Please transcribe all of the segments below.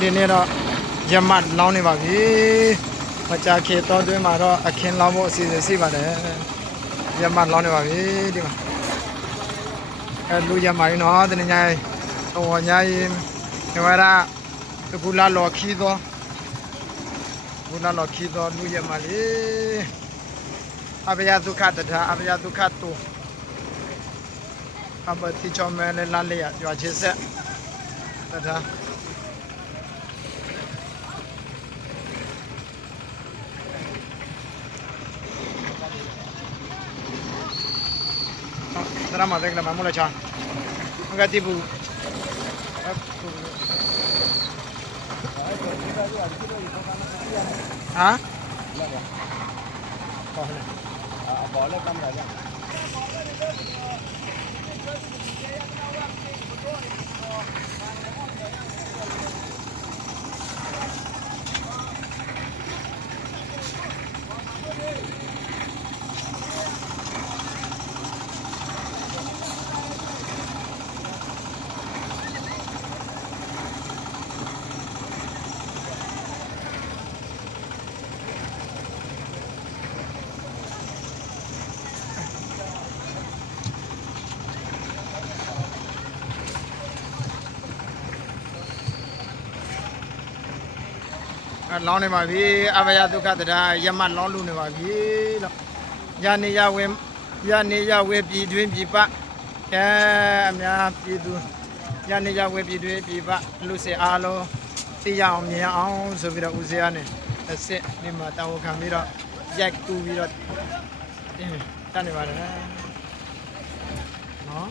ဒီနေ့တော့ရမတ်လောင်းနေပါပြီမကြခေတော့တွင်းမှာတော့အခင်းလောင်းဖို့အစီအစဉ်ရှိပါတယ်ရမတ်လောင်းနေပါပြီဒီမှာလူရမတ်နော်တနေ့ညတော့ညရင်ဒီမှာတကူလာလော်ခီတော့ကူလာလော်ခီတော့လူရမတ်လေးအဘယဒုက္ခတထာအဘယဒုက္ခတူအဘတိချောမဲလာလေရရွာချစ်ဆက်တထာdrama de la mamula cha nga tibu ha bole kam rajaလောင်းနေပါပြီအဘယဒုက္ခတရာရမတ်လောင်းလူနေပါပြီလို့ရနေရဝဲပြည်တွင်းပြည်ပအများပြည်သူရနေရဝဲပြည်တွင်းပြည်ပလူစေအားလုံးသိရအောင်မြင်အောင်ဆိုပြီးတော့ဦးဇေယျနဲ့အစ်စ်ဒီမှာတောင်းခံပြီးတော့ရိုက်ကူပြီးတော့တတ်နေပါတယ်နော်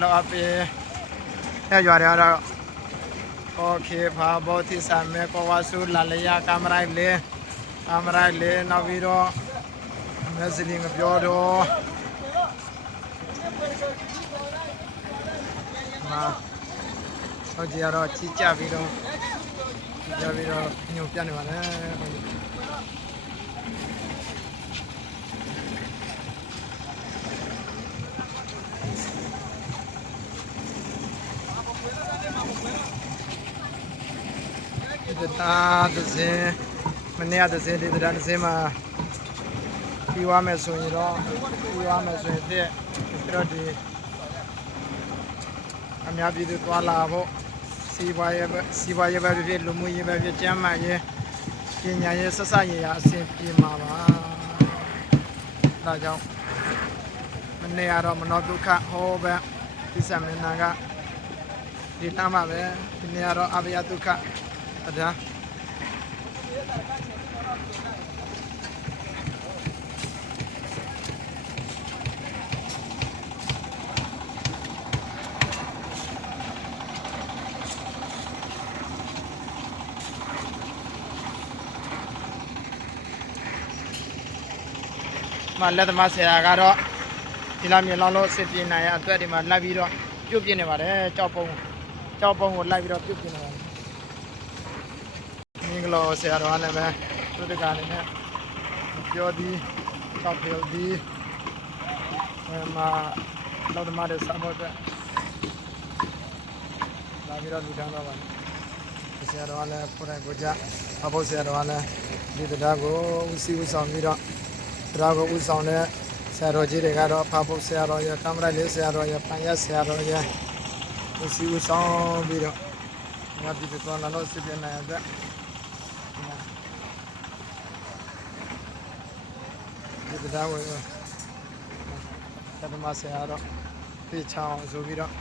လောအပေရွာရတော့โอเคဖာဘောတိဆာမေကောဝါဆူလာလျာကင်မရာလေးနောက်ပြီးတော့မက်စလင်ပြောတော့ဟုတ်ကြရတော့ချီကြပြီးတော့ညိုပြနေပါလေတာသစင်မနေ့ကသစင်ဒီတရားသစင်မှာပြီးသွားမယ်ဆိုရင်တော့ပြီးတော့ဒီအများပြည်သူသွားလာဖို့စီးပွားရေးပဲဖြစ်လူမှုရေးပဲဖြစ်ကျန်းမာရေးပညာရေးဆက်စပ်ရေးအဆင်ပြေမှာပါဒါကြောင့်မနေ့ကတော့မနောဒုက္ခဟောပဲဒီစမနာကဒီတမ်းပါပဲဒီနေ့ကတော့အဘယဒုက္ခအဒါမလက်သမားဆရာကတော့ဒီလာမြေလောင်းလို့စစ်ပြင်းနိုင်ရအတွက်ဒီမှာလိုက်ပြီးတော့ပြုတ်ပြင်းနေပါတယ်ကြောက်ပုံကိုလိုက်ပြီးတော့ပြုတ်ပြင်းနေပါတယ်မင်္ဂလာဆရာတော်ကလည်းပဲသူတကာနေနဲ့ပြောသည်ကြောက်ပြောသည်မှာလောက်သမားတဲ့စာမောတဲ့လာပြီးတော့လူတန်းတော့ပါဆရာတော်ကလည်းကိုယ်တိုင်ကိုကြအဖို့ဆရာတော်ကလည်းဒီတရားကိုဦးစီးဦးဆောင်ပြီးတော့တရားကိုဦးဆောင်တဲ့ဆရာတော်ကြီးတွေကတော့ဖာဖို့ဆရာတော်ရဲ့ကမ္ဘာလေးဆရာတော်ရဲ့ပန်ရဆရာတော်ရဲ့ဦးစီးဦးဆောင်ပြီးတော့ငါပြည်သူတော်လာလို့စစ်ပြနိုင်တဲ့ဒီတရားကိုသတ္တမဆရာတော်ပြေချောင်းဆိုပြီးတော့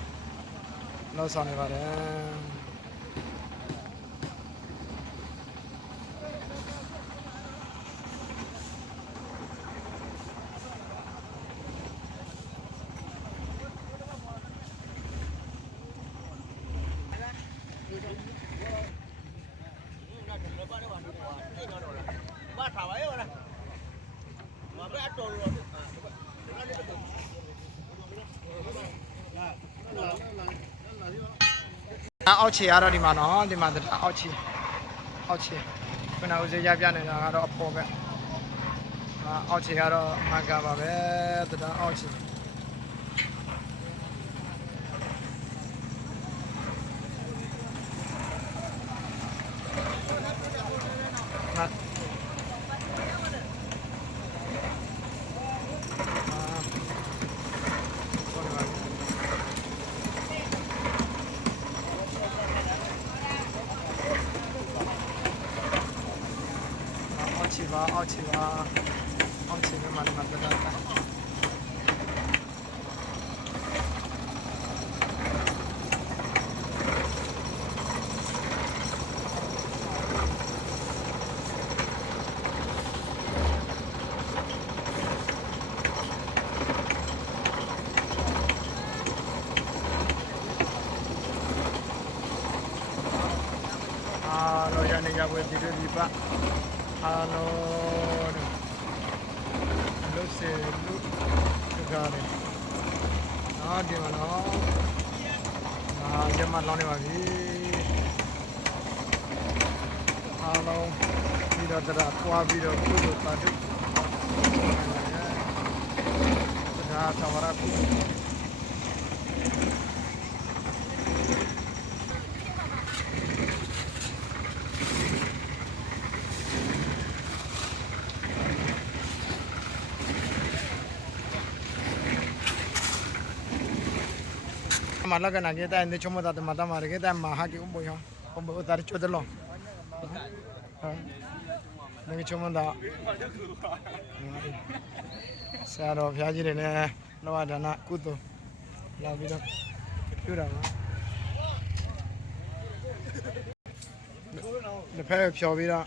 လောက်ဆောင်နေပါတယ် အောက်ခြေကတော့ဒီမှာနော်ဒီမှာတရားအောက်ခြေခုနကဦးစေးရပြနေတာကတော့အပေါ်ပဲအောက်ခြေကတော့အမှန်ကပါပဲတရားအောက်ခြေအောက်ခြေပဲမှန်တယ်တရားတော့ရနေကြပွဲဒီလိုဒီပါအားလုံးလို့စေလို့ကြရတယ်။ဒီမှာနော်။ရမလောင်းနေပါပြီ။အားလုံးပြီးတော့တရားပွားပြီးတော့ကုသိုလ်ပါတိ။ဒါသဝရကုमाला का ना कहता है इंद्र चुम्मा ताते माता मार कहता है माहा की उम्र यहाँ उम्र उतार चौदह लो नहीं चुम्मा दा सारो प्याजी रहने नवा जाना कुतो लाभी तो क्यों रहा लेफे प्यावी रहा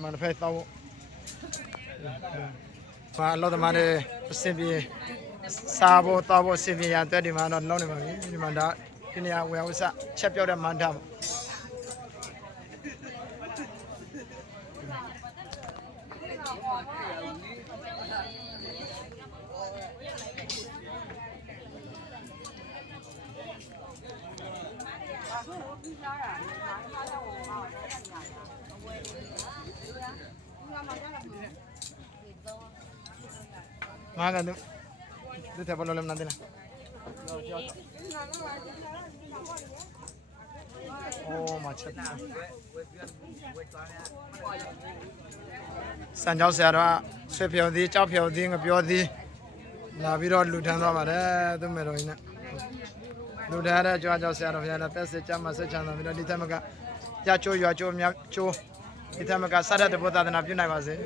मार लेफे ताऊ मालो तो मारे उससे भी साबो ताबो सिविया तो di mana lawan ni di mana ini ya wea usa chef yo dah mantap mana tu itu siapa lolem nanti lah. Oh macet. Sanjau saya sudah piau di, cau piau di, ngapiau di. Nabi roh ludan tu mana tu mero ini. Ludan ada jauh saya piau ada pes cam masuk cam nabi roh di tempat ka. Ya cow ya cow miak cow. Di tempat ka sada tu buat ada nabi naik masih.